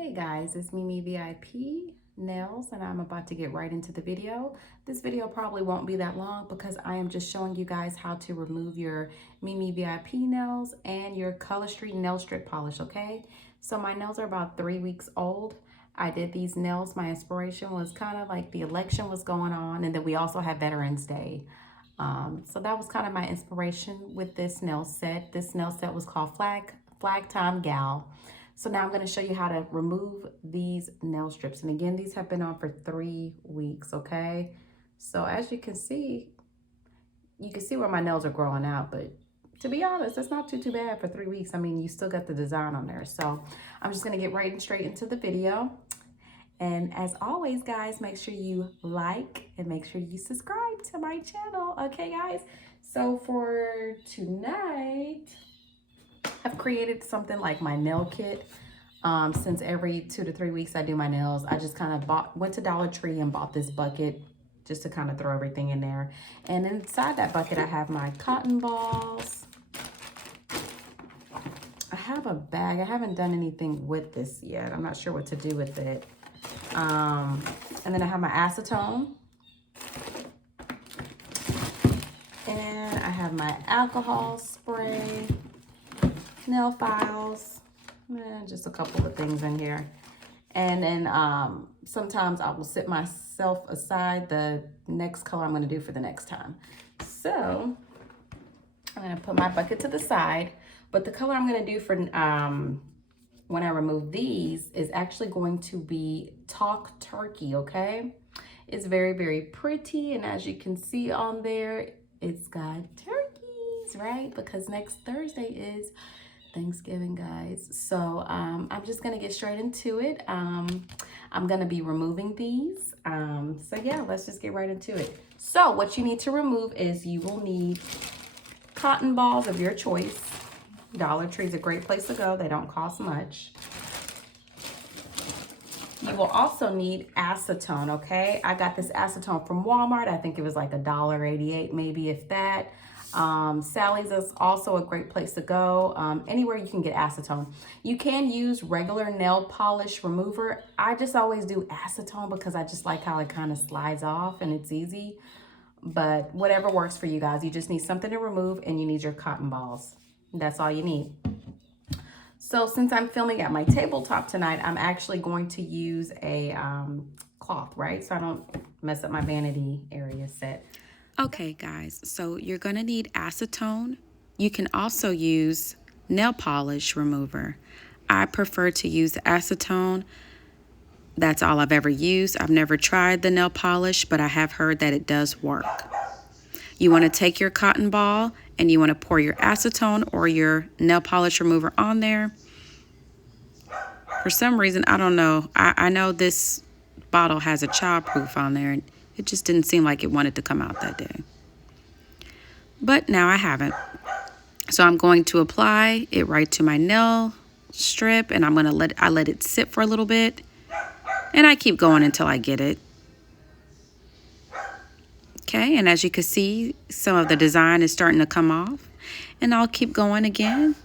Hey guys, it's Mimi VIP Nails and I'm about to get right into the video. This video probably won't be that long because I am just showing you guys how to remove your Mimi VIP nails and your Color Street nail strip polish, okay? So my nails are about 3 weeks old. I did these nails. My inspiration was kind of like the election was going on, and then we also had Veterans Day. So that was kind of my inspiration with this nail set. This nail set was called Flagtime Gal. So now I'm going to show you how to remove these nail strips. And again, these have been on for 3 weeks, okay? So as you can see where my nails are growing out, but to be honest, it's not too bad for 3 weeks. I mean, you still got the design on there. So I'm just going to get right and straight into the video. And as always, guys, make sure you like and make sure you subscribe to my channel, okay, guys? So for tonight, I've created something like my nail kit. Since every 2 to 3 weeks I do my nails, I just kind of went to Dollar Tree and bought this bucket just to kind of throw everything in there. And inside that bucket, I have my cotton balls. I have a bag. I haven't done anything with this yet. I'm not sure what to do with it. And then I have my acetone. And I have my alcohol spray, nail files, just a couple of things in here. And then sometimes I will sit myself aside the next color I'm going to do for the next time. So I'm going to put my bucket to the side, but the color I'm going to do for when I remove these is actually going to be Talk Turkey, okay? It's very, very pretty, and as you can see on there, it's got turkeys, right? Because next Thursday is Thanksgiving, guys. So I'm just gonna get straight into it. I'm gonna be removing these. So yeah, let's just get right into it. So what you need to remove is you will need cotton balls of your choice. Dollar Tree is a great place to go. They don't cost much. You will also need acetone, okay? I got this acetone from Walmart. I think it was like $1.88, maybe, if that. Sally's is also a great place to go. Anywhere you can get acetone. You can use regular nail polish remover. I just always do acetone because I just like how it kind of slides off and it's easy. But whatever works for you guys. You just need something to remove and you need your cotton balls. That's all you need. So since I'm filming at my tabletop tonight, I'm actually going to use a cloth, right? So I don't mess up my vanity area set. Okay, guys, so you're going to need acetone. You can also use nail polish remover. I prefer to use acetone. That's all I've ever used. I've never tried the nail polish, but I have heard that it does work. You want to take your cotton ball and you want to pour your acetone or your nail polish remover on there. For some reason, I don't know. I know this bottle has a childproof on there, and it just didn't seem like it wanted to come out that day. But now I haven't. So I'm going to apply it right to my nail strip, and I'm going to let it sit for a little bit. And I keep going until I get it. Okay, and as you can see, some of the design is starting to come off. And I'll keep going again